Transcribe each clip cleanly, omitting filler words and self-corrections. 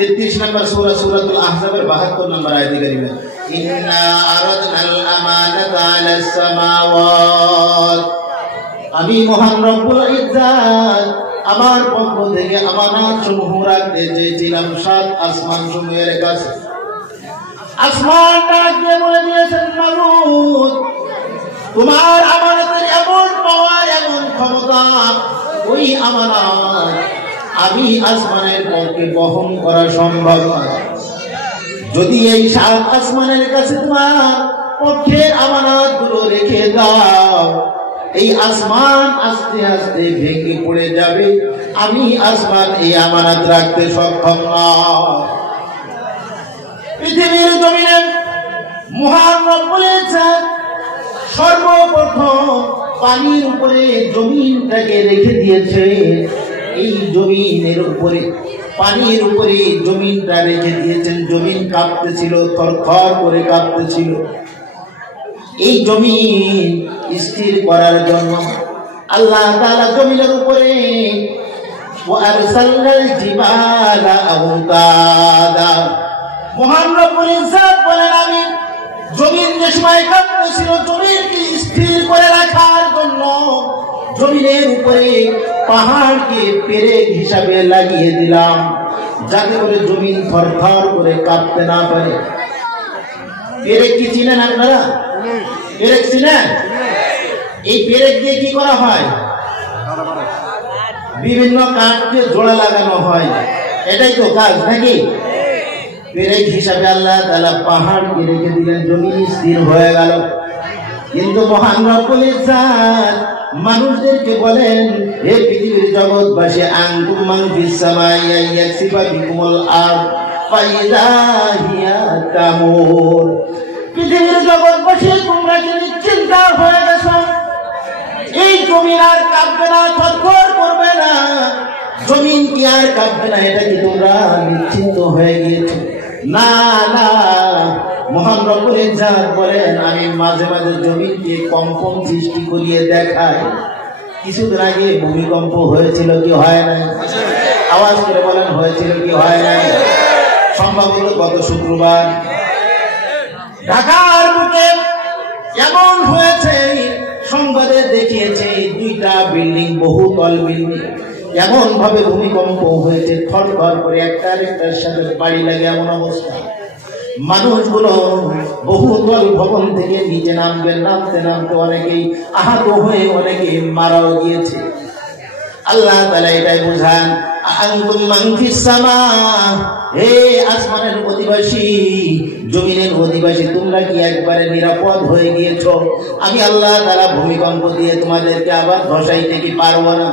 33 নম্বর সূরা সূরাতুল আহজাবের 72 নম্বর আয়াতে কারিমা ইন্না আরাদনাল আমানাতা আলাস সামাওয়াত আমি মহান রব্বুল ইজ্জাত আমার পক্ষ থেকে আমানত সমূহ রাখতে চেয়েছিলাম 7 আসমান সমূহের কাছে আসমানটাকে বলে দিয়েছেন মাবুদ তোমার আমানতের এমন পাওয়ার এমন ক্ষমতা ওই আমানত আমি আসমানের পক্ষে বহন করা সম্ভব নয় যদি এই 7 আসমানের কাছে তোমার পক্ষের আমানতগুলো রেখে দাও এই আসমান আস্তে আস্তে ভেঙে পড়ে যাবে আমি আসমান এই আমানত রাখতে সক্ষম নয় পৃথিবীর জমিনে মহান রব্বুল ইজ্জত সর্বপ্রথম পানির উপরে জমিনটাকে রেখে দিয়েছে এই জমিনের উপরে পানির উপরে জমিনটা রেখে দিয়েছেন জমিন কাঁপতেছিল থরথর করে কাঁপতেছিল এই জমিন স্থির করার জন্য আল্লাহ তাআলা জমিনের উপরে ওয়ারসালনাল জিবালা আওতাদা মহান রব্বুল ইজ্জত বলেন আমি জমিন যে সময় কাঁপতেছিল জমিনকে স্থির করে রাখার জন্য জমিনের উপরে পাহাড়কে পেরেক হিসাবে লাগিয়ে দিলাম যাতে করে জমিন থরথর করে কাঁপতে না পারে পেরেক কি চিনেন আপনারা পেরেক চিনেন এই পেরেক দিয়ে কি করা হয় বিভিন্ন কাঠকে জোড়া লাগানো হয় এটাই তো কাজ নাকি পেরেক হিসাবে আল্লাহ তাআলা পাহাড়কে রেখে দিলেন জমিন স্থির হয়ে গেল কিন্তু মহান রব্বুল ইজ্জত মানুষদেরকে বলেন হে পৃথিবীর জগৎবাসী আনতুম মান ফিস সামাই ইয়াকসিফা বিকুমুল আরদ ফাইযা হিয়া তামুর পৃথিবীর জগৎবাসী তোমরা কি নিশ্চিন্ত হয়ে গেছো এই জমিন আর কাঁপবে না থরথর করবে না জমিন কি আর কাঁপবে না এটা কি তোমরা নিশ্চিন্ত হয়ে গিয়েছো না না মহান রব্বুল ইজ্জত বলেন আমি মাঝে মাঝে জমিনকে কম্পন সৃষ্টি করিয়ে দেখাই কিছুদিন আগে ভূমিকম্প হয়েছিল কি হয় নাই আওয়াজ করে বলেন হয়েছিল কি হয় নাই সম্ভবত গত শুক্রবার ঢাকার বুকে এমন হয়েছে সংবাদে দেখিয়েছে 2টা বিল্ডিং বহুতল বিল্ডিং এমন ভাবে ভূমিকম্প হয়েছে থরথর করে একটা আরেকটার সাথে বাড়ি লাগে এমন অবস্থা মানুষগুলো বহুতল ভবন থেকে নিচে নামতে নামতে অনেকেই আহত হয়ে অনেকে মারাও গিয়েছে আল্লাহ তাআলা এটাই বুঝান আনতুম মান ফিস সামা হে আসমানের অধিবাসী জমিনের অধিবাসী তোমরা কি একবারে নিরাপদ হয়ে গিয়েছো আমি আল্লাহ তাআলা ভূমিকম্প দিয়ে তোমাদেরকে আবার ধসাইতে কি পারবো না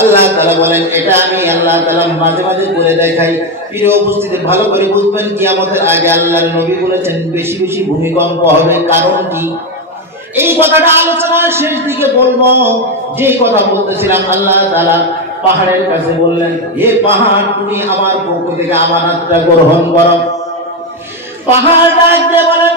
আল্লাহ তাআলা বলেন এটা আমি আল্লাহ তাআলা মাঝে মাঝে করে দেখাই প্রিয় উপস্থিতি ভালো করে বুঝবেন কিয়ামতের আগে আল্লাহর নবী বলেছেন বেশি বেশি ভূমিকম্প হবে কারণ কি এই কথাটা আলোচনার শেষ দিকে বলবো যে কথা বলতেছিলাম আল্লাহ তাআলা পাহাড়ের কাছে বললেন হে পাহাড় তুমি আমার পক্ষ থেকে আমানতটা গ্রহণ করো পাহাড় ডাকতে বলেন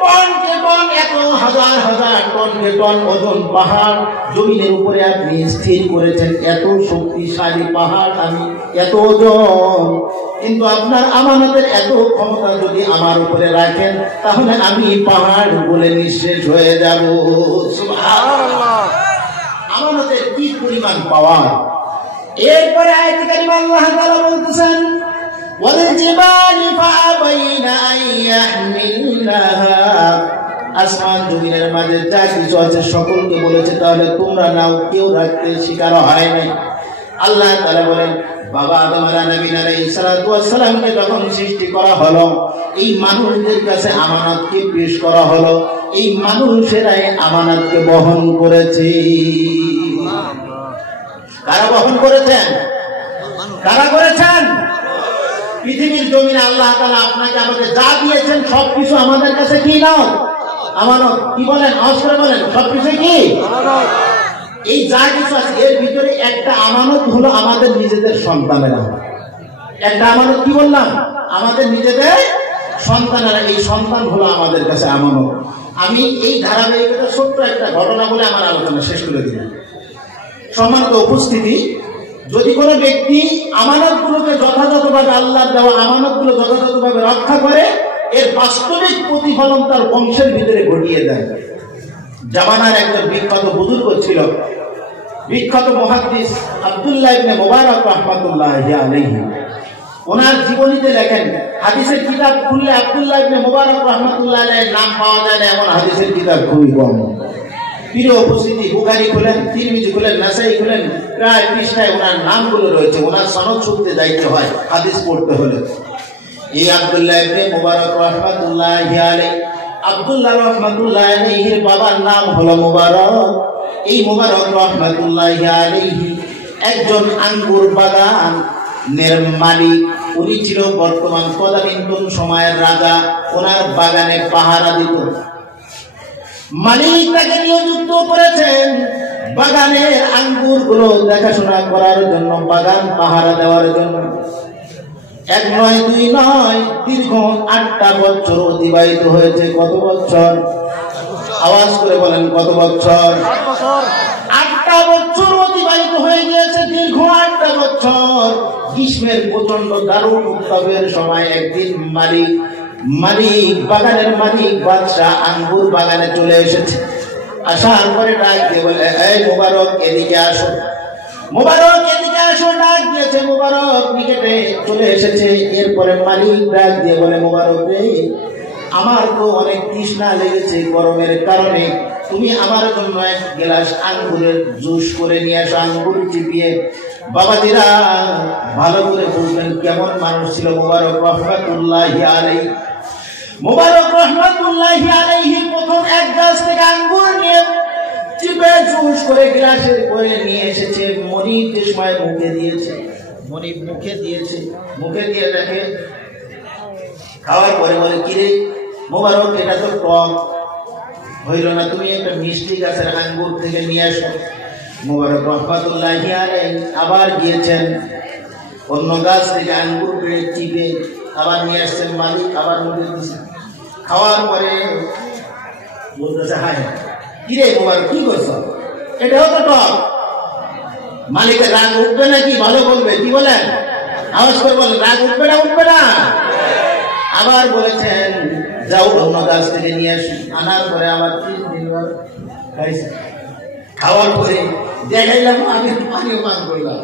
টনকে টন এত হাজার হাজার টনকে টন ওজন পাহাড় জমিনের উপরে আপনি স্থির করেছেন এত শক্তিশালী পাহাড় আমি এত ওজন কিন্তু আপনার আমানতের এত ক্ষমতা যদি আমার উপরে রাখেন তাহলে আমি পাহাড় বলে নিঃশেষ হয়ে যাব সুবহানাল্লাহ আমানতের কি পরিমাণ পাওয়ার এরপরে আয়াতে কারিমা আল্লাহ তাআলা বলতেছেন ওয়াল জিবালি ফাআবাইনা আন ইয়াহমিলনাহা আসমান জমিনের মাঝে যা কিছু আছে সকলকে বলেছে তাহলে তোমরা নাও কেউ রাখতে স্বীকার হয় নাই আল্লাহ তাআলা বলেন বাবা আদম আলাইহিস সালাতু ওয়াস সালামকে যখন সৃষ্টি করা হলো এই মানুষদের কাছে আমানতকে পেশ করা হলো এই মানুষেরাই আমানতকে বহন করেছে কারা বহন করেছেন কারা করেছেন পৃথিবীর জমিনে আল্লাহ তাআলা আপনাকে আমাকে যা দিয়েছেন সবকিছু আমাদের কাছে কি নাও আমানত কি বলেন আওয়াজ করে বলেন সবকিছু কি আমানত এই যা কিছু আছে এর ভিতরে একটা আমানত হলো আমাদের নিজেদের সন্তানেরা একটা আমানত কি বললাম আমাদের নিজেদের সন্তানেরা এই সন্তান হলো আমাদের কাছে আমানত আমি এই ধারাবাহিকতা ছোট্ট একটা ঘটনা বলে আমার আলোচনা শেষ করে দিলাম সম্মানিত উপস্থিতি যদি কোনো ব্যক্তি আমানতগুলোকে যথাযথভাবে আল্লাহর দেওয়া আমানতগুলো যথাযথভাবে রক্ষা করে, এর বাস্তবিক প্রতিফলন তার বংশের ভিতরে ঘটিয়ে দেয়। জামানার একজন বিখ্যাত বুজুর্গ ছিল, বিখ্যাত মুহাদ্দিস আব্দুল্লাহ ইবনে মুবারক রাহমাতুল্লাহি আলাইহি। ওনার জীবনীতে লেখেন, হাদিসের কিতাব খুললে আব্দুল্লাহ ইবনে মুবারক রাহমাতুল্লাহি আলাইহির নাম পাওয়া যায় না এমন হাদিসের কিতাব খুবই কম। প্রিয় উপস্থিতি, বুখারী খুলেন, তিরমিজি খুলেন, নাসাই খুলেন, প্রায় পৃষ্ঠায় ওনার নামগুলো রয়েছে। ওনার সনদ শুনতে যাইতে হয় হাদিস পড়তে হলে। এই আব্দুল্লাহ ইবনে মুবারক রাহমাতুল্লাহি আলাইহি, আব্দুল্লাহ রাহমাতুল্লাহি আলাইহির বাবার নাম হলো মুবারক। এই মুবারক রাহমাতুল্লাহি আলাইহি একজন আঙ্গুর বাগানের মালিক। উনি ছিল বর্তমান তদানীন্তন সময়ের রাজা। ওনার বাগানে পাহারা দিত। মালিক তাকে নিযুক্ত করেছেন বাগানের আঙ্গুরগুলো দেখাশোনা করার জন্য, বাগান পাহারা দেওয়ার জন্য। এক নয়, দুই নয়, দীর্ঘ 8টা বছর অতিবাহিত হয়েছে। কত বছর? আওয়াজ করে বলেন, কত বছর? 8টা বছর অতিবাহিত হয়ে গিয়েছে, দীর্ঘ 8টা বছর। গ্রীষ্মের প্রচন্ড দারুণ উত্তাপের সময় একদিন বাগানের মালিক বাদশাহ আঙ্গুর বাগানে চলে এসেছে। আসার পরে ডাক দিয়ে বলে, এই মুবারক এদিকে আসো, মুবারক এদিকে আসো। ডাক দিয়েছে, মুবারক নিকটে চলে এসেছে। এরপরে মালিক ডাক দিয়ে বলে, মুবারক রে, আমার তো অনেক তৃষ্ণা লেগেছে গরমের কারণে, তুমি আমার জন্য এক গ্লাস আঙ্গুরের জুস করে নিয়ে আসো, আঙ্গুর চিপিয়ে। বাবাজিরা ভালো করে বুঝবেন কেমন মানুষ ছিল মুবারক রাহমাতুল্লাহি আলাইহি। মুবারক রাহমাতুল্লাহি আলাইহি প্রথম এক গাছ থেকে আঙ্গুর নিয়ে চিপে জুস করে গ্লাসে করে নিয়ে এসেছে। মনিব যে সময় মুখে দিয়েছে, মনিব মুখে দিয়েছে, মুখে দিয়ে দেখে, খাওয়ার পরে বলে, কিরে মুবারক, এটা তো টক হইল না, তুমি একটা মিষ্টি গাছের আঙ্গুর থেকে নিয়ে আসো। মুবারক রাহমাতুল্লাহি আলাইহি আবার গিয়েছেন, অন্য গাছ থেকে আঙ্গুর পেড়ে চিপে আবার নিয়ে আসছেন। মালিক আবার মুখে দিয়েছে। খাওয়ার পরে বলতেছে, হায় কিরে মুবারক, কি করছো? এটাও তো টক। মালিকের রাগ উঠবে নাকি? ভালো বলবে, কি বলেন? আওয়াজ করে বলেন, রাগ উঠবে না? উঠবে না? আবার বলেছেন, যাও অন্য গাছ থেকে নিয়ে আসি। আনার পরে আবার 3 দিন খাইছে। খাওয়ার পরে দেখাইলাম, আমি পানিও পান করলাম।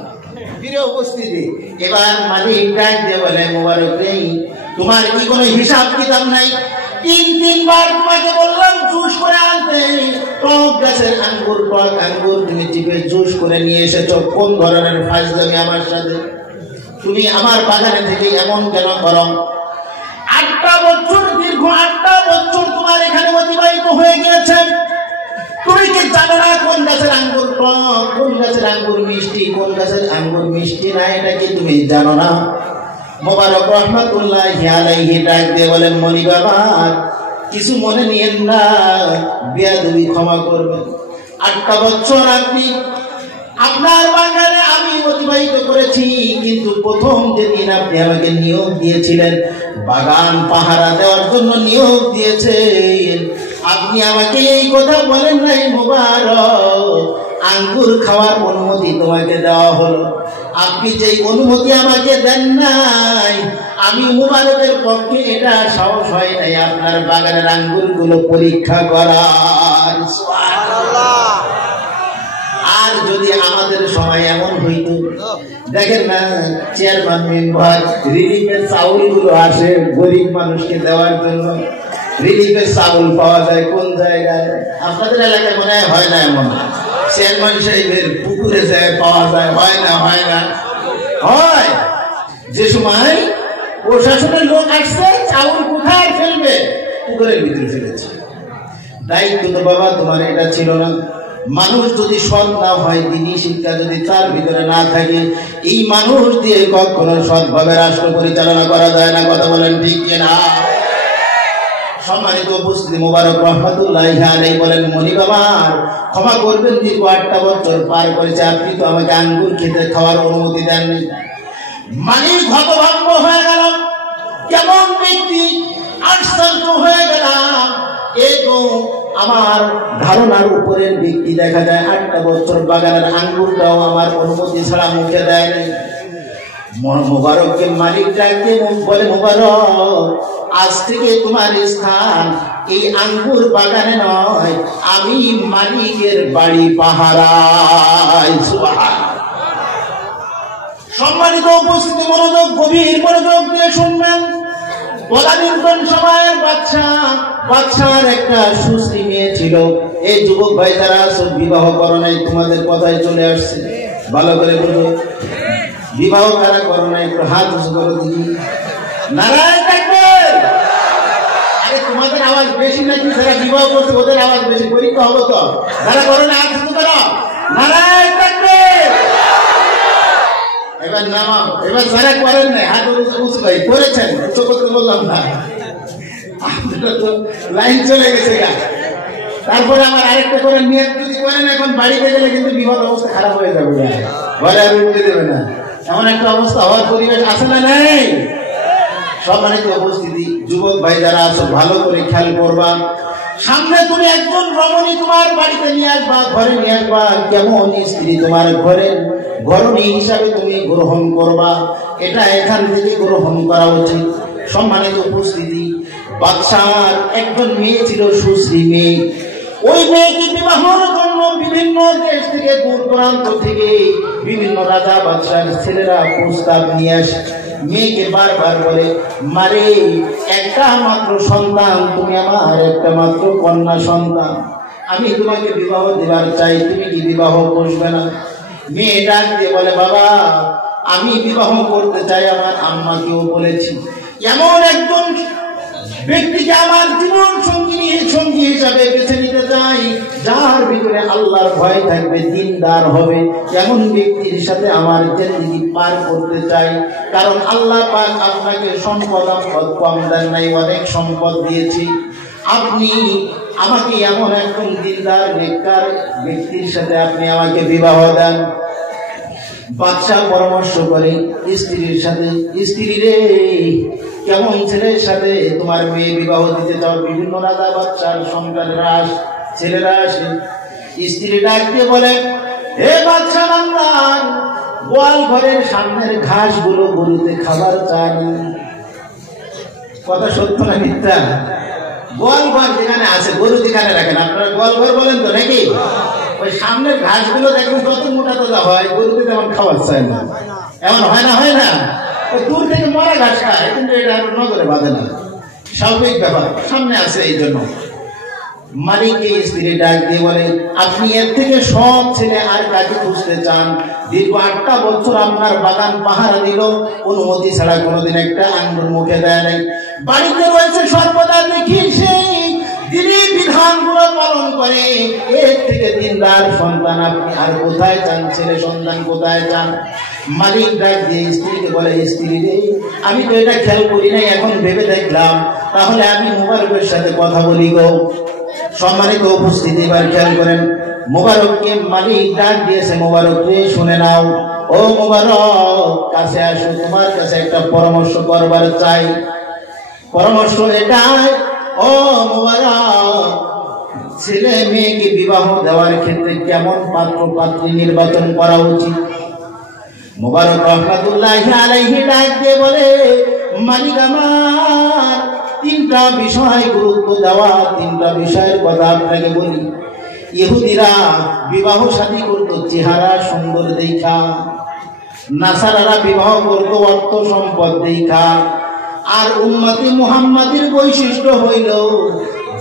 ফিরে উপস্থিতি, এবার মালিক ডাক দিয়ে বলে, মুবারক রে, তোমার কি কোনো হিসাব কিতাব নাই? 3-3 তোমাকে বললাম জুস করে আনতে, টক গাছের আঙ্গুর, টক আঙ্গুর তুমি চিপে জুস করে নিয়ে এসেছো। কোন ধরনের ফাজলামি আমার সাথে? তুমি আমার বাগানে থেকে এমন কেন করো? 8টা বছর, দীর্ঘ 8টা বছর তোমার এখানে অতিবাহিত হয়ে গিয়েছে। তুমি কি জানো না কোন গাছের আঙ্গুর টক, কোন গাছের আঙ্গুর মিষ্টি, কোন গাছের আঙ্গুর মিষ্টি না? এটা কি তুমি জানো না? মুবারক রাহমাতুল্লাহি আলাইহি ডাক দিয়ে বলেন, মনি বাবা, কিছু মনে নিয়েন না, বেয়াদবি ক্ষমা করবেন। 8টা বছর আপনি আপনার বাগানে আমি অতিবাহিত করেছি, কিন্তু প্রথম যেদিন আপনি আমাকে নিয়োগ দিয়েছিলেন, বাগান পাহারা দেওয়ার জন্য নিয়োগ দিয়েছেন, আপনি আমাকে এই কথা বলেন নাই, মুবারক আঙ্গুর খাওয়ার অনুমতি তোমাকে দেওয়া হলো। আপনি যেই অনুমতি আমাকে দেন নাই, আমি মুবারকের পক্ষে এটা সাহস হয় নাই আপনার বাগানের আঙ্গুরগুলো পরীক্ষা করার। সুবহানাল্লাহ। আর যদি আমাদের সময় এমন হইত, দেখেন না চেয়ারম্যান মেম্বার রিলিফের চাউলগুলো আসে গরিব মানুষকে দেওয়ার জন্য। রিলিফের চাউল পাওয়া যায় কোন জায়গায়? আপনাদের এলাকায় মনে হয় না এমন? চেয়ারম্যান সাহেবের পুকুরে যায় পাওয়া যায়, হয় না? হয় না? হয়। যে সময় প্রশাসনের লোক আসছে, চাউল কোথায় ফেলবে? পুকুরের ভিতরে ফেলেছে। দায়িত্ব তো বাবা তোমার এটা ছিল না। মানুষ যদি সৎ না হয়, দিনই শিক্ষা যদি তার ভিতরে না থাকে, এই মানুষ দিয়ে কখনো সৎভাবে রাষ্ট্র পরিচালনা করা যায় না। কথা বলেন ঠিক কিনা? সম্মানিত উপস্থিতি, মুবারক রাহমাতুল্লাহি আলাইহি বলেন, মনি বাবা ক্ষমা করবেন, দীর্ঘ 8টা বছর পার করেছে, আপনি তো আমাকে আঙ্গুর খেতে খাওয়ার অনুমতি দেননি। মালিক হতভম্ব হয়ে গেল, কেমন ব্যক্তি, আশ্চর্য হয়ে গেলাম। এই তো আমার ধারণার উপরের ব্যক্তি দেখা যায় 8টা বছর বাগানের আঙ্গুরটাও আমার অনুমতি ছাড়া মুখে দেয় নাই। মুবারককে মালিক ডাকে বলে, মুবারক আজ থেকে তোমার স্থান এই আঙ্গুর বাগানে নয়, আমি মালিকের বাড়ি পাহারায়। সুবহানাল্লাহ। সম্মানিত উপস্থিতি, মনোযোগ, গভীর মনোযোগ দিয়ে শুনবেন। তদানীন্তন সময়ের বাচ্চার একটা সুশ্রী মেয়ে ছিল। এই যুবক ভাই যারা সব বিবাহ করো নাই, তোমাদের কথায় চলে আসছে, ভালো করে বুঝো। বিবাহ কারা করো নাই একটু হাত উঁচু করো দেখি। নারায়ণ থাকবেন। আরে তোমাদের আওয়াজ বেশি নাকি যারা বিবাহ করছে ওদের আওয়াজ বেশি? পরীক্ষা হবো তো। যারা করো না হাত উঁচু করো। নারায়ণ থাকবেন। এবার নামাও। এবার যারা করেন নাই হাত উঁচু ভাই করেছেন, উচ্চ করতে বললাম না, আপনারা তো লাইন চলে গেছে গা। তারপরে আমার আরেকটা করে নিয়ত যদি করেন, এখন বাড়িতে গেলে কিন্তু বিপদ অবস্থা খারাপ হয়ে যাবে, ঘরে আর উঠতে দেবে না, এমন একটা অবস্থা হওয়ার পরিবেশ আছে না নেই? সম্মানিত উপস্থিতি, যুবক ভাই যারা আছো ভালো করে খেয়াল করবা। সামনে তুমি একজন রমণী তোমার বাড়িতে নিয়ে আসবা, ঘরে নিয়ে আসবা। কেমন স্ত্রী তোমার ঘরণী হিসাবে তুমি গ্রহণ করবা, এটা এখান থেকে গ্রহণ করা উচিত। সম্মানিত উপস্থিতি, বাদশার একজন মেয়ে ছিল, সুশ্রী মেয়ে। ওই মেয়েকে বিবাহের জন্য বিভিন্ন দেশ থেকে, দূর দূরান্ত থেকে বিভিন্ন রাজা বাদশার ছেলেরা প্রস্তাব নিয়ে আসে। মেয়েকে বারবার বলে, মারে একটা মাত্র সন্তান, তুমি আমার একটা মাত্র কন্যা সন্তান, আমি তোমাকে বিবাহ দেবার চাই, তুমি কি বিবাহ করবে না? মেয়ে ডাক দিয়ে বলে, বাবা আমি বিবাহ করতে চাই, আমার আম্মাকেও বলেছি। এমন একজন ব্যক্তিকে আমার জীবন সঙ্গী হিসাবে বেছে নিতে চাই, যার ভিতরে আল্লাহর ভয় থাকবে, দিনদার হবে, এমন ব্যক্তির সাথে আমার জিন্দেগি পার করতে চাই। কারণ আল্লাহ পাক আপনাকে সম্পদ কম দেন নাই, অনেক সম্পদ দিয়েছি। আপনি আমাকে এমন একজন দিনদার নেককার ব্যক্তির সাথে আপনি আমাকে বিবাহ দেন। বাদশা পরামর্শ করে স্ত্রীর সাথে, স্ত্রী রে কেমন ছেলের সাথে তোমার মেয়ে বিবাহ দিতে চাও? বিভিন্ন রাজা বাদশার সন্তানেরা ছেলেরা আসে। স্ত্রী ডাক দিয়ে বলে, হে বাদশা বান্দার, গোয়াল ঘরের সামনের ঘাস গুলো গরুতে খাবার চান। কথা সত্য না মিথ্যা? গোয়াল ঘর যেখানে আছে, গরু যেখানে রাখেন, আপনারা গোয়াল ঘর বলেন তো নাকি? ওই সামনের ঘাস গুলো দেখুন যত মোটা তোলা হয়, গরুতে তেমন খাবার চায় না। এমন হয় না? হয় না? দূর থেকে মরা ঘাস খায়, কিন্তু এটা নজরে বাঁধে না, স্বাভাবিক ব্যাপার, সামনে আছে। এই জন্য মালিককে স্ত্রী ডাক দিয়ে বলে, আপনি এর থেকে সব ছেলে আর কাকে খুঁজতে চান? দীর্ঘ 8টা বছর আপনার বাগান পাহারা দিল, অনুমতি ছাড়া কোনোদিন একটা আঙ্গুর মুখে দেয় নাই। বাড়িতে রয়েছে সর্বদা দেখি সেই দিনী বিধানগুলো পালন করে, এর থেকে দিনদার সন্তান আপনি আর কোথায় চান? ছেলে সন্তান কোথায় চান? মালিক ডাক দিয়ে স্ত্রীকে বলে, স্ত্রী রে আমি তো এটা খেয়াল করি নাই, এখন ভেবে দেখলাম, তাহলে আমি মুবারকের সাথে কথা বলি গো। সম্মানিত উপস্থিতি, এবার খেয়াল করেন, মুবারককে মালিক ডাক দিয়েছে, মুবারক রে শুনে নাও, ও মুবারক কাছে আসো, তোমার কাছে একটা পরামর্শ করবার চাই। পরামর্শ এটাই, ও মুবারক, ছেলে মেয়েকে বিবাহ দেওয়ার ক্ষেত্রে কেমন পাত্র পাত্রী নির্বাচন করা উচিত? মুবারক রহমাতুল্লাহি আলাইহি ডাক দিয়ে বলে, মালিক আমার 3টা বিষয় গুরুত্ব দেওয়া, 3টা বিষয়ের কথা আপনাকে বলি। ইহুদিরা বিবাহ শাদী করত চেহারা সুন্দর দেখা, নাসারারা বিবাহ করত অর্থ সম্পদ দেখা, আর উম্মতে মুহাম্মাদের বৈশিষ্ট্য হইল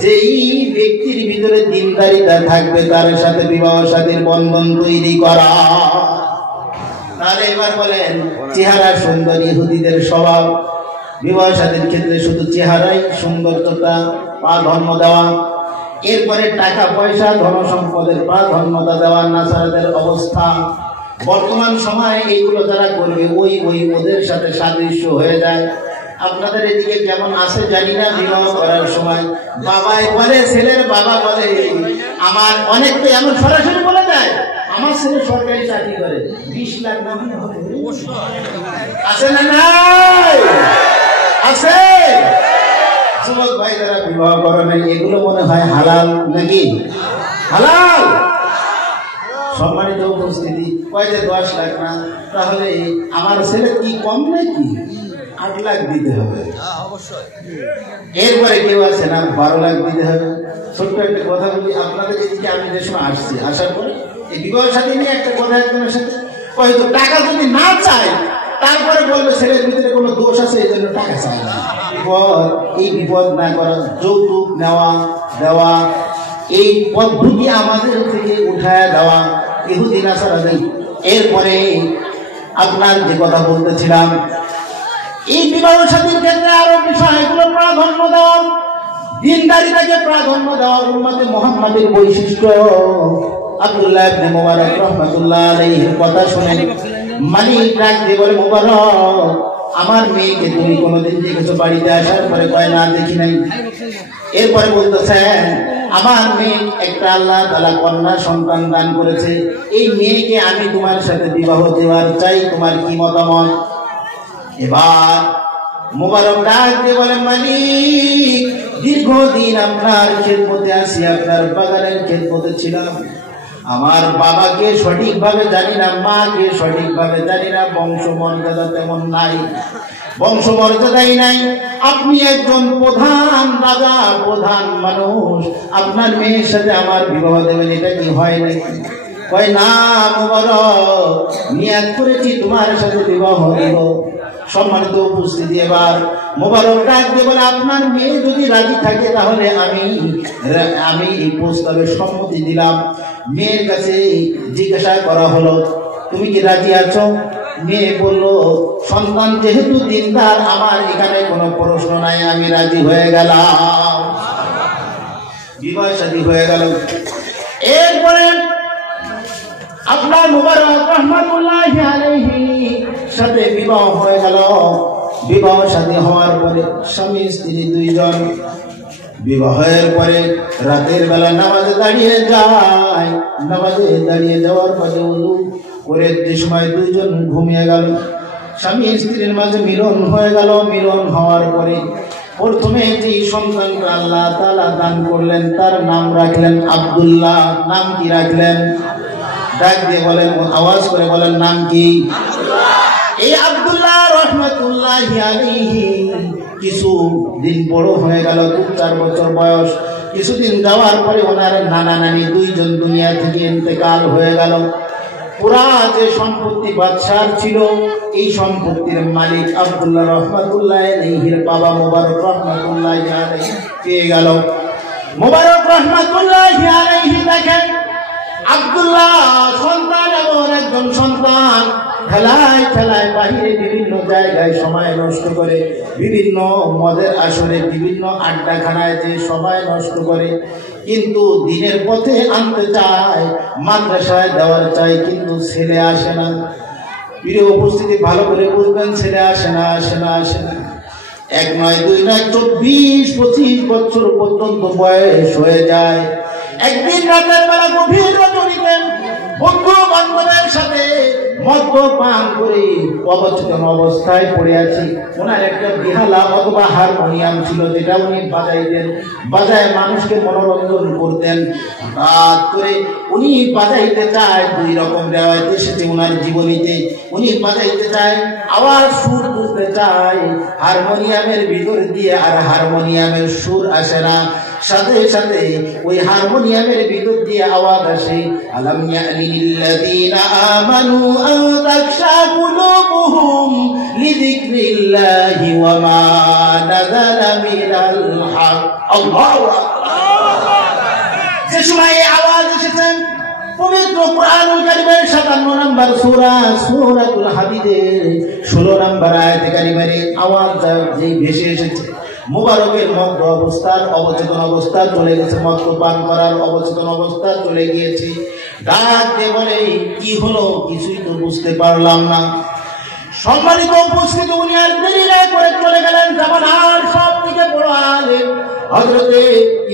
যেই ব্যক্তির ভিতরে দিনদারিতা থাকবে তার সাথে বিবাহ শাদীর বন্ধন তৈরি করা। তাহলে এবার বলেন, চেহারা সুন্দর ইহুদিদের স্বভাব, বিবাহ শাদীর ক্ষেত্রে শুধু চেহারাই সৌন্দর্যতা প্রাধান্য দেওয়া, এরপরে টাকা পয়সা ধন সম্পদের প্রাধান্যতা দেওয়া নাসারাদের অবস্থা। বর্তমান সময়ে এইগুলো যারা করবে ওই ওদের সাথে সাদৃশ্য হয়ে যায়। আপনাদের এদিকে যেমন আছে জানি না, বিবাহ করার সময় বাবাই বলে, ছেলের বাবা বলে, আমার অনেক তো এমন সরাসরি বলে দেয়, আমার ছেলে সরকারি চাকরি করে, 20 লাখ না হলে হবে। আছে না? নাই আছে? যুবক ভাই যারা বিবাহ করেন করবেন, এগুলো মনে হয় হালাল নাকি? হালাল। সম্মানিত উপস্থিতি, কয়টা 10 লাখ না, তাহলে আমার ছেলে কি কম নাকি? 8 লাখ দিতে হবে। এরপরে কেউ আছে না 12 লাখ দিতে হবে। ছোট্ট একটা কথা বলি আপনাদের এদিকে, আমি যে সময় আসছি, আসার পরে এই বিবাহের সাথে নিয়ে একটা কথা একজনের সাথে হয়তো টাকা যদি না চায় তারপরে বলবে ছেলের ভিতরে কোনো দোষ আছে এই জন্য টাকা চায় না। বিপদ, এই বিপদ না করা, যৌতুক নেওয়া দেওয়া, এই পদ্ধতি আমাদের থেকে উঠায় দেওয়া ইহুদি নাসারা নেই। এরপরে আপনার যে কথা বলতেছিলাম, এই বিবাহ সাথীর ক্ষেত্রে আরো বিষয়গুলো প্রাধান্য দেওয়া, দিনদারিতাকে প্রাধান্য দেওয়া উম্মতে মুহাম্মাদের বৈশিষ্ট্য। আব্দুল্লাহ ইবনে মুবারক রাহমাতুল্লাহ আলাইহির কথা শুনেন মালিক ডাক দিয়ে বলে, মুবারক, আমার মেয়েকে তুমি কোনোদিন দেখেছো বাড়িতে আসার পরে? কয় না, দেখি নাই। এরপরে বলতেছেন, আমার মেয়ে একটা আল্লাহ তাআলা কন্যা সন্তান দান করেছে, এই মেয়েকে আমি তোমার সাথে বিবাহ দেওয়ার চাই, তোমার কি মতামত? এবার মুবারক ডাক দিয়ে বলেন, মালিক, দীর্ঘদিন আপনার খেদমতে আছি, আপনার বাগানের খেদমতে ছিলাম। আমার বাবাকে সঠিকভাবে জানি না, মাকে সঠিকভাবে জানি না, বংশ মর্যাদা তেমন নাই, বংশ মর্যাদাই নাই। আপনি একজন প্রধান রাজা, প্রধান মানুষ, আপনার মেয়ের সাথে আমার বিবাহ দেবেন, এটা কি হয় নাকি? কয় না মুবারক, নিয়াত করেছি তোমার সাথে বিবাহ দেব। সম্মানিত উপস্থিতি, এবার মুবারক ডাক দিয়ে বলে, আপনার মেয়ে যদি রাজি থাকে তাহলে আমি এই প্রস্তাবে সম্মতি দিলাম। মেয়ের কাছে জিজ্ঞাসা করা হলো, তুমি কি রাজি আছো? মেয়ে বলল, সন্তান যেহেতু দিনদার, আমার এখানে কোনো প্রশ্ন নাই, আমি রাজি হয়ে গেলাম। বিবাহ শাদী হয়ে গেল। এরপরে আপনার মুবারক রাহমাতুল্লাহি আলাইহি সাথে বিবাহ হয়ে গেল। বিবাহ শাদী হওয়ার পরে স্বামী স্ত্রী দুইজন বিবাহের পরে রাতের বেলা নামাজে দাঁড়িয়ে যায়। নামাজে দাঁড়িয়ে যাওয়ার পরে ওযু করে যে সময় দুইজন ঘুমিয়ে গেল, স্বামী স্ত্রীর মাঝে মিলন হয়ে গেল। মিলন হওয়ার পরে প্রথমে যে সন্তানটা আল্লাহ তাআলা দান করলেন তার নাম রাখলেন আব্দুল্লাহ। নাম কি রাখলেন? ডাক দিয়ে বলেন, আওয়াজ করে বলেন, নাম কি? এই আব্দুল্লাহ রাহমাতুল্লাহি আলাইহি কিছু দিন বড় হয়ে গেল, 2-4 বছর বয়স। কিছুদিন যাওয়ার পরে ওনার নানা নানি দুইজন দুনিয়া থেকে ইন্তেকাল হয়ে গেল। পুরা যে সম্পত্তি বাদশার ছিল, এই সম্পত্তির মালিক আব্দুল্লাহ রাহমাতুল্লাহি আলাইহির বাবা মুবারক রাহমাতুল্লাহি আলাইহি পেয়ে গেল। মুবারক রাহমাতুল্লাহি আলাইহি দেখেন, আব্দুল্লাহ সন্তান এমন একজন সন্তান, খেলায় খেলায় বাহিরে বিভিন্ন জায়গায় সময় নষ্ট করে, বিভিন্ন মদের আসরে, বিভিন্ন আড্ডাখানায় যে সময় নষ্ট করে, কিন্তু দিনের পথে আনতে চায়, মাদ্রাসায় দেওয়ার চাই, কিন্তু ছেলে আসে না। প্রিয় উপস্থিতি, ভালো করে বুঝবেন, ছেলে আসে না, আসে না, আসে না। 1 নয় 2 নয় 24-25 বছর পর্যন্ত বয়স হয়ে যায়। একদিন রাতের বেলা গভীর রজনীতে বন্ধু বান্ধবের সাথে মদ্যপান করে অবচেতন অবস্থায় পড়ে আছি। ওনার একটা বিহালা অথবা হারমোনিয়াম ছিল, যেটা উনি বাজাইতেন, বাজায় মানুষকে মনোরঞ্জন করতেন। রাত করে উনি বাজাইতে চায়, 2 রকম রেওয়ায়েত এসেছে ওনার জীবনীতে। উনি বাজাইতে চায়, আওয়াজ সুর তুলতে চায় হারমোনিয়ামের ভিতর দিয়ে, আর হারমোনিয়ামের সুর আসে না। সাথে সাথে ওই হারমোনিয়ামের ভিতর দিয়ে আওয়াজ আসে, আলাম ইয়ালিল্লাযীনা আমানু আন তাখশা কুলুবুহুম লিযিকরিল্লাহি ওয়া মা নাযালা মিনাল হক। আল্লাহু আকবার। যে সময় আওয়াজ এসেছে, পবিত্র কোরআনুল কারীমের 57 নম্বর সূরা সূরাতুল হাদীদের 16 নম্বর আয়াতে কারিমের আওয়াজ যেই ভেসে এসেছে, মুবারকের মধ্য অবস্থার অবচেতন অবস্থা চলে গেছে, মদ্যপান করার অবচেতন অবস্থা চলে গিয়েছে। ডাক দিয়ে বলে, কি হলো? কিছুই তো বুঝতে পারলাম না। সম্মানিত উপস্থিতি, উনি আর দেরি না করে চলে গেলেন জামানার সব থেকে বড় আলেম হযরতে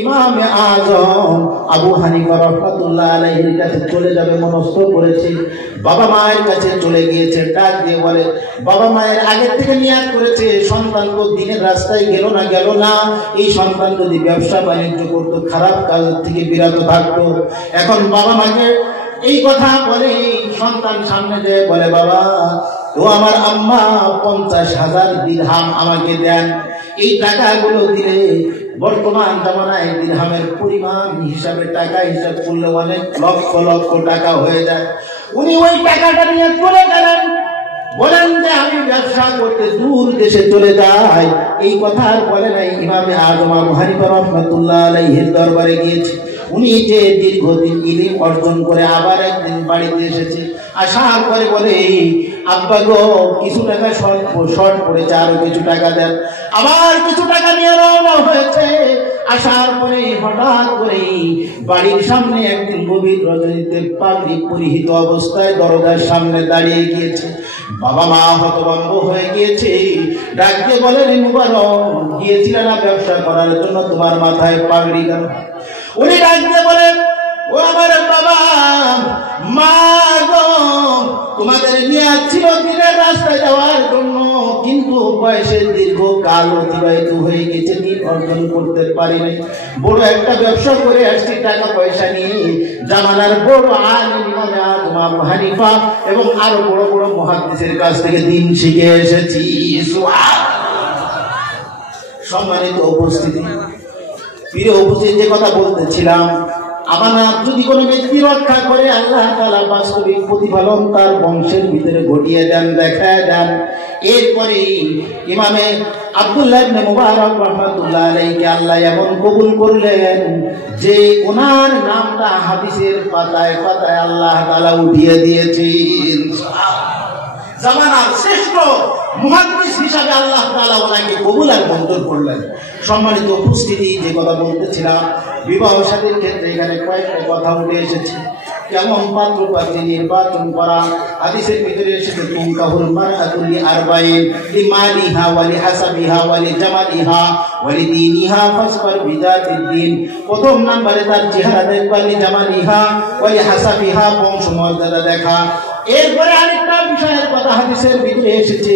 ইমামে আযম আবু হানিফা রাহমাতুল্লাহ আলাইহির কাছে চলে যাবে মনস্থ করেছে। বাবা মায়ের কাছে চলে গিয়েছে, ডাক দিয়ে বলে, বাবা মায়ের আগে থেকে নিয়াত করেছে সন্তান তো দিনের রাস্তায় গেল না, এই সন্তান যদি ব্যবসা বাণিজ্য করতো, খারাপ কাজ থেকে বিরত থাকতো। এখন বাবা মাকে এই কথা বলে সন্তান সামনে যেয়ে বলে, বাবা তো আমার আম্মা 50,000 দিরহাম আমাকে দেন, এই টাকাগুলো দিলে বর্তমান জামানায় দিরহামের পরিমাণ হিসাবে টাকা হিসাব করলে অনেক লক্ষ লক্ষ টাকা হয়ে যায়। উনি ওই টাকাটা নিয়ে চলে গেলেন, বলেন যে আমি ব্যবসা করতে দূর দেশে চলে যাই। এই কথা আর বলে নাই, ইমামে আযম আবু হানিফা রাহমাতুল্লাহ আলাইহির দরবারে গিয়েছে। উনি যে দীর্ঘদিন ইলম অর্জন করে আবার একদিন বাড়িতে এসেছে, আসার পরে বলে, আব্বা গো কিছু টাকা শর্ট পড়েছে, আরো কিছু টাকা দেন। আবার কিছু টাকা নিয়ে রওনা হয়েছে। আসার পরে হঠাৎ করে বাড়ির সামনে একদিন গভীর রজনীতে পাগড়ি পরিহিত অবস্থায় দরজার সামনে দাঁড়িয়ে গিয়েছে। বাবা মা হতভম্ব হয়ে গিয়েছে, ডাক দিয়ে বলে, মুবারক গিয়েছিলে না ব্যবসা করার জন্য, তোমার মাথায় পাগড়ি কেন? উনি ডাক দিয়ে বলেন, ও আমার বাবা মা গো, তোমাদের নিয়াত ছিল দিনের রাস্তায় যাওয়ার জন্য, কিন্তু বয়সের দীর্ঘ কাল অতিবাহিত হয়ে গেছে, দিন অর্জন করতে পারি নাই। বড় একটা ব্যবসা করে আসছি, টাকা পয়সা নিয়ে জামানার বড় আলিম ইমামে আযম আবু হানিফা এবং আরো বড় বড় মুহাদ্দিসের কাছ থেকে দিন শিখে এসেছি। সম্মানিত উপস্থিতি, প্রিয় উপস্থিতি, যে কথা বলতেছিলাম, আমানত যদি কোনো ব্যক্তি রক্ষা করে, আল্লাহ তাআলা বাস্তবিক প্রতিফলন তার বংশের ভিতরে ঘটিয়ে দেন, দেখায় দেন। এরপরে ইমামে আব্দুল্লাহ ইবনে মুবারক রাহমাতুল্লাহ আলাইহি আল্লাহ এমন কবুল করলেন যে ওনার নামটা হাদিসের পাতায় পাতায় আল্লাহ তাআলা উঠিয়ে দিয়েছেন। জামানার শ্রেষ্ঠ মুহাদ্দিস হিসাবে আল্লাহ তাআলা ওনাকে কবুল আর মঞ্জুর করলেন। সম্মানিত উপস্থিতি, যে কথা বলতেছিলাম, বিবাহ শাদীর ক্ষেত্রে এখানে কয়েকটা কথা উঠে এসেছে। কেমন পাত্র পাত্রী নির্বাচন করা, হাদিসের ভিতরে এসেছে, তুনকাহুল মারআতু লিআরবাইন লিমালিহা ওয়া লিহাসাবিহা ওয়া লিজামালিহা ওয়া লিদীনিহা ফাসফার বিযাতিদ দ্বীন। প্রথম নম্বরে তার চেহারা দেখবা, লিজামালিহা ওয়া লিহাসাবিহা বংশমর্যাদা দেখা। এরপরে আরেকটা বিষয়ের কথা হাদিসের ভিতরে এসেছে,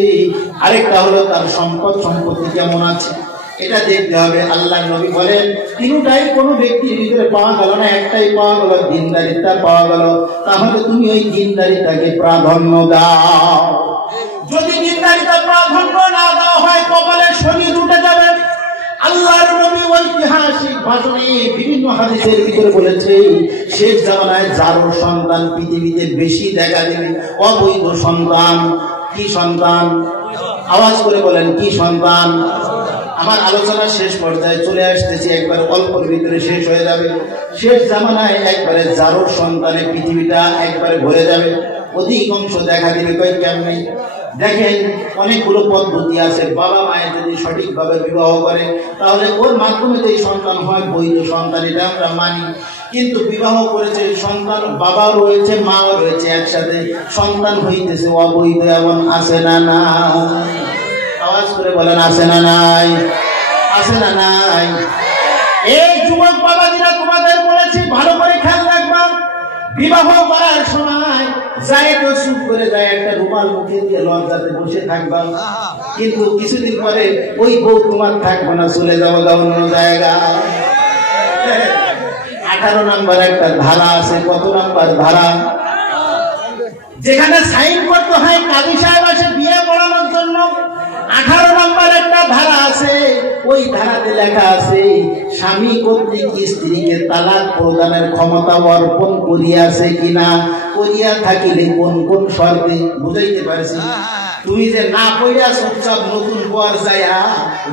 আরেকটা হলো তার সম্পত্তি কেমন আছে, এটা দেখতে হবে। আল্লাহর নবী বলেন, তিনটাই কোনো ব্যক্তির ভিতরে পাওয়া গেল না, একটাই পাওয়া গেল, দিনদারিতা পাওয়া গেল, তাহলে তুমি ওই দিনদারিতাকে প্রাধান্য দাও। যদি দিনদারিতা প্রাধান্য না দেওয়া হয়, কপালে শনি উঠে যাবে। আল্লাহর নবী ঐতিহাসিক ভাষণে বিভিন্ন হাদিসের ভিতরে বলেছে, শেষ জামানায় যার সন্তান পৃথিবীতে বেশি দেখা দেবে, অবৈধ সন্তান। কি সন্তান? আওয়াজ করে বলেন, কি সন্তান? আমার আলোচনা শেষ পর্যায়ে চলে আসতেছি, একবার অল্পের ভিতরে শেষ হয়ে যাবে। শেষ জামানায় একবারে জারোর সন্তানে পৃথিবীটা একবারে ভরে যাবে, অধিকাংশ দেখা দিবে। কই কেমনে? দেখেন, অনেকগুলো পদ্ধতি আছে। বাবা মায়ের যদি সঠিকভাবে বিবাহ করে, তাহলে ওর মাধ্যমে যে সন্তান হয় বৈধ সন্তান, এটা আমরা মানি। কিন্তু বিবাহ করেছে সন্তান, বাবা রয়েছে মাও রয়েছে একসাথে, সন্তান হইতেছে অবৈধ, এমন আছে না না? আওয়াজ করে বলেন, আছে না নাই? আছে না নাই? এই যুবক বাবাজিরা, তোমাদের বলেছি ভালো করে খেয়াল রাখবা। বিবাহ করার সময় যায় তো চুপ করে যায়, একটা রুমাল মুখে দিয়ে লজ্জাতে বসে থাকবা, কিন্তু কিছুদিন পরে ওই বউ তোমার থাকবে না, চলে যাবো অন্য জায়গায়। 18 নম্বর একটা ধারা আছে। কত নম্বর ধারা? যেখানে সাইন করতে হয় কাজী সাহেব আসে বিয়ে পড়ানোর জন্য, 18 নম্বর একটা ধারা আছে। ওই ধারাতে লেখা আছে, স্বামী কর্তৃক স্ত্রীকে তালাক প্রদানের ক্ষমতা অর্পণ করিয়াছে কিনা, করিয়া থাকিলে কোন কোন শর্তে। বুঝাইতে পারছি? তুমি যে না পড়িয়া চুপচাপ নতুন পর যাইয়া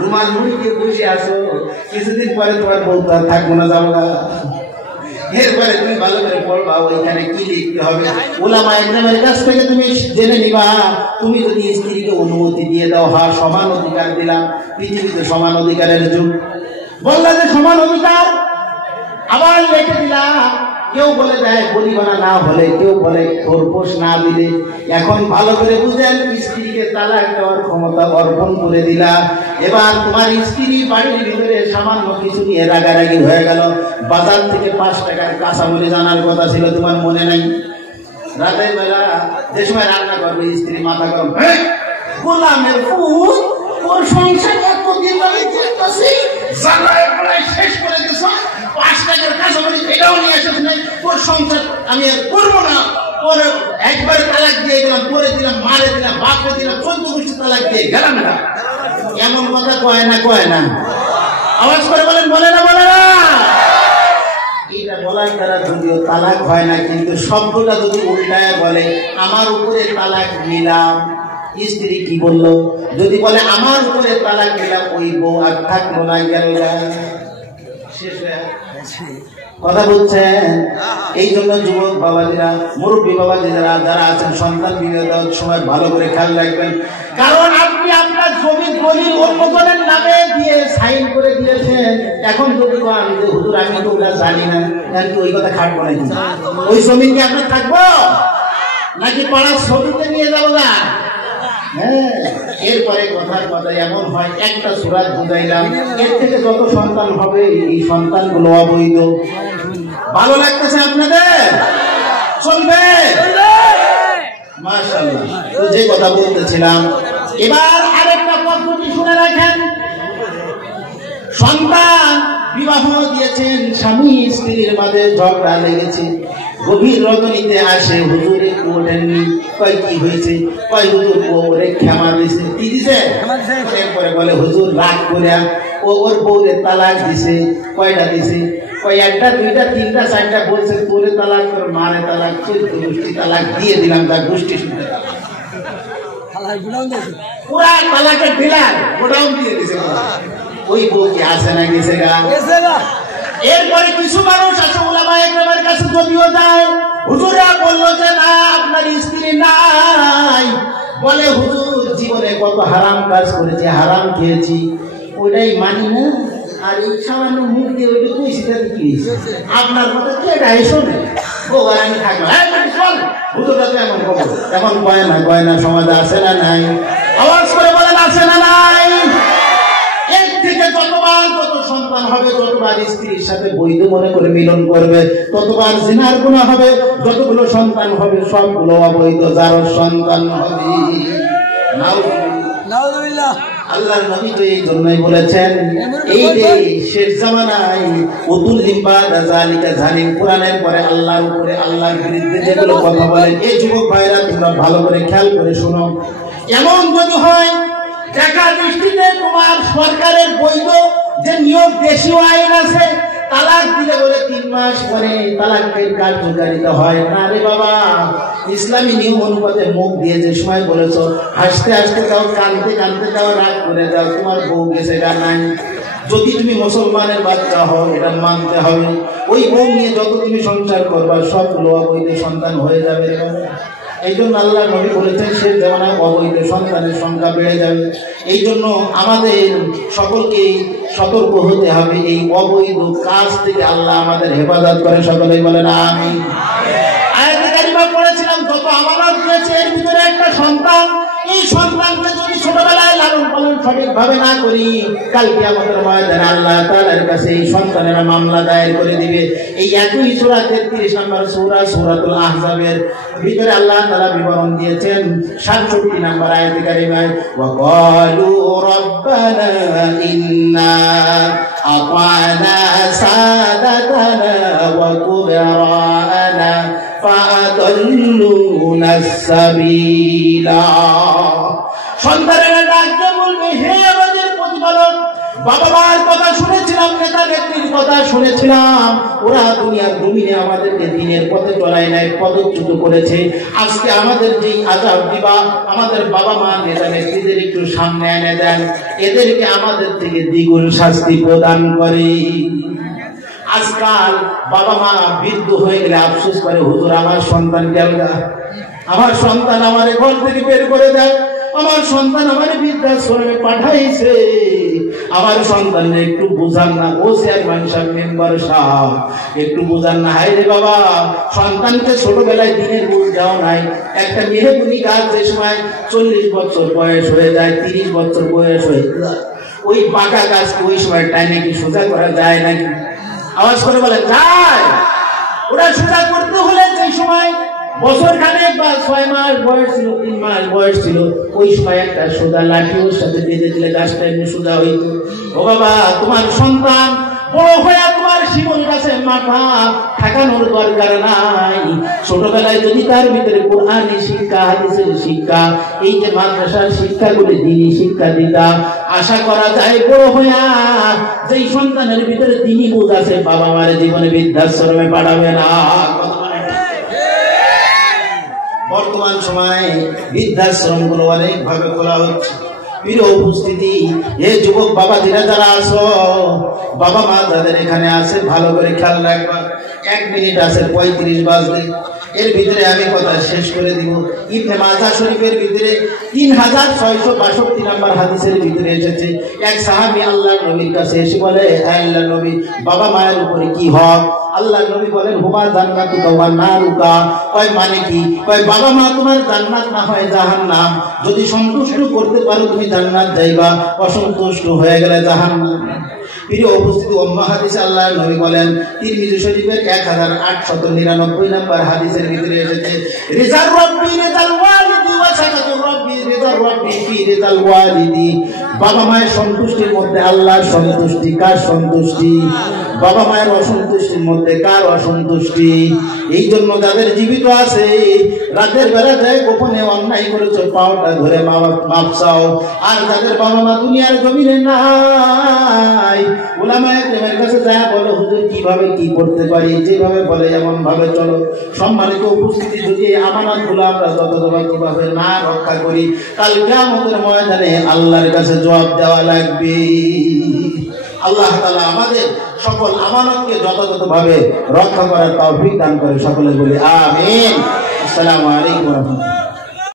রুমাল মুড়ি দিয়ে বসে আছো, কিছুদিন পরে তোমার বউ থাকবো না, যাবো না। এরপরে তুমি ভালো করে পড়বা, ওইখানে কি লিখতে হবে। ওলামা ইকরামের কাছ থেকে তুমি জেনে নিবা। তুমি যদি স্ত্রীকে অনুমতি দিয়ে দাও, হ্যাঁ সমান অধিকার দিলাম, পৃথিবীতে সমান অধিকারের যুগ, বললা যে সমান অধিকার, আবার লিখে দিলা। কেউ বলে দেয় বলিবানা না হলে, কেউ বলে খোরপোশ না দিলে। এখন ভালো করে বুঝেন, স্ত্রীকে তালাক দেওয়ার ক্ষমতা অর্পণ করে দিলা। এবার তোমার স্ত্রী বাড়ির ভিতরে সামান্য কিছু নিয়ে রাগারাগি হয়ে গেল, বাজার থেকে 5 টাকার কাঁচামরিচ জানার কথা ছিল, তোমার মনে নাই? রাতের বেলা যে সময় রান্না করবে স্ত্রী মাথা গরম, গোলামের ফুল ওর সংসার এতদিন আমি দেখতেছি জ্বালায় পোড়ায় শেষ করে দিছ, 5 টাকার কাঁচামরিচ এটাও নিয়ে আসিস নাই, ওর সংসার আমি আর করবো না, ওর একবার তালাক দিয়ে দিলাম, করে দিলাম, মারে দিলাম, বাপরে দিলাম, 14 গোষ্ঠী তালাক দিয়ে গেলাম না। এমন কথা কয় না? কয় না? আওয়াজ করে বলেন, বলে না? বলে না? এটা বলার দ্বারা যদিও তালাক হয় না, কিন্তু শব্দটা যদি উল্টায় বলে আমার উপরে তালাক দিলাম, স্ত্রী কি বললো? যদি বলে আমার উপরে তালাক দিলাম, ওই বউ আর থাকলো না, গেল শেষ হয়ে। কথা বলছেন? এই জন্য যুবক বাবাজিরা, মুরব্বী বাবাজিরা যারা আছেন, সন্তান বিয়ে দেওয়ার সময় ভালো করে খেয়াল রাখবেন, কারণ আপনি আপনার জমি দলিল অন্যজনের নামে দিয়ে সাইন করে দিয়েছেন। এখন যদি বলেন যে হুজুর আমি তো ওটা জানি না, কিন্তু ওই কথা খাটবো নাকি? ওই জমি কি আপনার থাকবো নাকি পাড়ার ছবিতে নিয়ে যাবো না? হ্যাঁ, এরপরে কথার কথা এমন হয়, একটা সূরা বুঝাইলাম, এর থেকে যত সন্তান হবে এই সন্তানগুলো অবৈধ। ভালো লাগতেছে আপনাদের? চলবে? মাশাআল্লাহ। তো যে কথা বলতেছিলাম, এবার আরেকটা পদ্ধতি শুনে রাখেন। সন্তান বিবাহ দিয়েছেন, স্বামী স্ত্রীর মাঝে ঝগড়া লেগেছে, গভীর রজনীতে আসে, হুজুর একটু ওঠেননি, কয় কি হয়েছে? কয় হুজুর ওরে ক্ষমা দিয়েছে। কি দিছে? এরপরে বলে হুজুর রাগ করে ওর বউরে তালাক দিছে। কয়টা দিছে? কয় 1টা 2টা 3টা 4টা বলছে, তোরে তালাক, তোর মারে তালাক, 14 গোষ্ঠী তালাক দিয়ে দিলাম, তার গোষ্ঠী শুনতে পুরা তালাকের ডিলার গোডাউন দিয়ে দিছে। ওই বউ কি আছে না গেছে গা? এরপরে কিছু মানুষ আছে উলামায়ে কেরামের কাছে যদিও যায়, হুজুরা বলল যে না আপনার স্ত্রী নাই, বলে হুজুর জীবনে কত হারাম কাজ করেছি, হারাম খেয়েছি, ওইটাই মানি না, আর এই সামান্য মুখ দিয়ে ওইটা কইছি, তাতে কি হয়েছে? আপনার কথা কে গায়ে শোনে? ও আমি থাকবো, হুজুরটা তো এমন খবর, এখন গয়না সমাজে আছে না নাই? আওয়াজ করে বলেন, আছে না নাই? এর থেকে যতবার যত সন্তান হবে, যতবার স্ত্রীর সাথে বৈধ মনে করে মিলন করবে, ততবার জিনার গুনাহ হবে। যতগুলো সন্তান হবে সবগুলো অবৈধ, যার সন্তান হবে। নাউযুবিল্লাহ। আল্লাহর নবী তো এই জন্যই বলেছেন, এই যে শেষ জামানায় উতুল্লিম বাদা যালিকা জালিম, কোরআনের পরে আল্লাহর উপরে, আল্লাহর বিরুদ্ধে যেগুলো কথা বলেন, এই যুবক ভাইরা তোমরা ভালো করে খেয়াল করে শোনো। এমন যদি হয় দেখা দৃষ্টিতে তোমার সরকারের বৈধ যে নিয়োগ দেশীয় আইন আছে, তালাক দিলে বলে 3 মাস পরে তালাকের কার্যকারিতা হয় না রে বাবা। ইসলামী নিয়ম অনুপাতে মুখ দিয়ে যে সময় বলেছো, হাসতে হাসতে যাও, কাঁদতে কাঁদতে যাও, রাগ করে যাও, তোমার বউ গেছে গা নাই। যদি তুমি মুসলমানের বাচ্চা হও, এটা মানতে হবে। ওই বউ নিয়ে যত তুমি সংসার করবা সবগুলো অবৈধ সন্তান হয়ে যাবে। এই জন্য আল্লাহ নবী বলেছেন শেষ জামানায় অবৈধ সন্তানের সংখ্যা বেড়ে যাবে। এই জন্য আমাদের সকলকে সতর্ক হতে হবে, এই অবৈধ কাজ থেকে আল্লাহ আমাদের হেফাজত করে। সকলেই বলেন আমিন। আয়াতে কারিমা পড়েছিলাম, যত আমানত রয়েছে এর ভিতরে একটা সন্তান, এই সন্তানকে যদি ছোটবেলায় লালন পালন সঠিকভাবে না করি, কাল কিয়ামতের ময়দানে আল্লাহ তাআলার কাছে এই সন্তানেরা মামলা দায়ের করে দিবে। এই একই সূরা 33 নম্বর সূরা, সূরাতুল আহজাবের ভিতরে আল্লাহ তাআলা বিবরণ দিয়েছেন 67 নম্বর আয়াতে কারিমায়, ওয়া ক্বালু রাব্বানা ইন্না আতানা সাদাতানা ওয়া কুবরানা ফাআদাল্লুনাস সাবিলা। সন্তানেরা ডাকতে বলবে, হে আমাদের প্রতিপালক, বাবা মার কথা শুনেছিলাম, নেতা নেত্রীর কথা শুনেছিলাম, ওরা দুনিয়ার জমিনে আমাদেরকে দিনের পথে চলাই নাই, পদচ্যুত করেছে। আজকে আমাদের যেই আযাব দিবা, আমাদের বাবা মা নেতা নেত্রীদের একটু সামনে এনে দেন, এদেরকে আমাদের থেকে দ্বিগুণ শাস্তি প্রদান করে। আজকাল বাবা মা বৃদ্ধ হয়ে গেলে আফসোস করে, হুজুর আমার সন্তান গেল গা, আমার সন্তান আমার ঘর থেকে বের করে দেয়, আমার সন্তান আমার বৃদ্ধাশ্রমে পাঠাইছে, আমার সন্তানকে একটু বুঝান না, ও চেয়ারম্যান সাহেব, মেম্বার সাহেব, একটু বুঝান না। হায় রে বাবা, সন্তানকে ছোটবেলায় দিনের বুঝ দেওয়া নাই। একটা মেহগুনি গাছ যে সময় 40 বছর বয়স হয়ে যায়, 30 বছর বয়স হয়ে যায়, ওই পাকা গাছকে ওই সময় টাইমে কি সোজা করা যায় নাকি? আওয়াজ করে বলে যায়। ওরা সোজা করতে হলে যে সময় বছর খানেক বা 6 মাস বয়স ছিল, 3 মাস বয়স ছিল, ওই সময় একটা সোজা লাঠি ওর সাথে বেঁধে দিলে গাছটা এমনি সোজা হইত। ও বাবা, তোমার সন্তান বড় হয়ে তোমার শিমুল গাছে মাথা ঠেকানোর দরকার নাই। ছোটবেলায় যদি তার ভিতরে কোরআনি শিক্ষা, হাদিসের শিক্ষা, এই যে মাদ্রাসার শিক্ষাগুলি দ্বীনি শিক্ষা দিতা, আশা করা যায় বড় হইয়া যেই সন্তানের ভিতরে দ্বীনি বুঝ আছে, বাবা মায়ের জীবনে বৃদ্ধাশ্রমে পাঠাবে না। বর্তমান সময়ে বৃদ্ধাশ্রম গুলো অনেক ভাবে খোলা হচ্ছে। প্রিয় উপস্থিতি, এ যুবক বাবাজিরা যারা আছো, বাবা মা যাদের এখানে আছে, ভালো করে খেয়াল রাখবা। 1 মিনিট আছে 35 বাজলে, এর ভিতরে আমি কথা শেষ করে দিব। ইবনে মাজাহ শরীফের ভিতরে 3662 নম্বর হাদিসের ভিতরে এসেছে, এক সাহাবী আল্লাহর নবীর কাছে এসে বলে, আল্লাহর নবী, বাবা মায়ের উপরে কি হক? আল্লাহর নবী বলেন, হুমা জান্নাতুকা ওয়া নারুকা। কয় মানে কি? কয় বাবা মা তোমার জান্নাত না হয় জাহান্নাম। যদি সন্তুষ্ট করতে পারো তুমি জান্নাত যাইবা, অসন্তুষ্ট হয়ে গেলে জাহান্নাম। প্রিয় উপস্থিতি, অন্য হাদিসে আল্লাহর নবী বলেন, তিরমিজি শরীফের 1899 নম্বর হাদিসের ভিতরে এসেছে, রিজার রাব্বি রিজাল ওয়ালিদি ওয়া সাকাতুর রাব্বি রিজার রাব্বি ফি রিজাল ওয়ালিদি। বাবা মায়ের সন্তুষ্টির মধ্যে আল্লাহর সন্তুষ্টি। কার সন্তুষ্টি? বাবা মায়ের অসন্তুষ্টির মধ্যে কার অসন্তুষ্টি? এই জন্য যাদের জীবিত আছে, রাতের বেলা যায় গোপনে অন্যায় করেছো, পাওটা ধরে মাপ চাও। আর যাদের বাবা মা দুনিয়ার জমিনে নাই, উলামায়ে কেরামের কাছে যায় বলো, হুজুর কিভাবে কি করতে পারি? যেভাবে বলে এমন ভাবে চলো। সম্মানিত উপস্থিতি, যদি আমানতগুলো আমরা যথাযথভাবে না রক্ষা করি, কাল কিয়ামতের ময়দানে আল্লাহর কাছে জবাব দেওয়া লাগবে। আল্লাহ তাআলা আমাদের সকল আমানতকে যথাযথভাবে রক্ষা করার তৌফিক দান করে। সকলে বলি আমিন। আসসালামু আলাইকুম ওয়া রাহমাতুল্লাহ।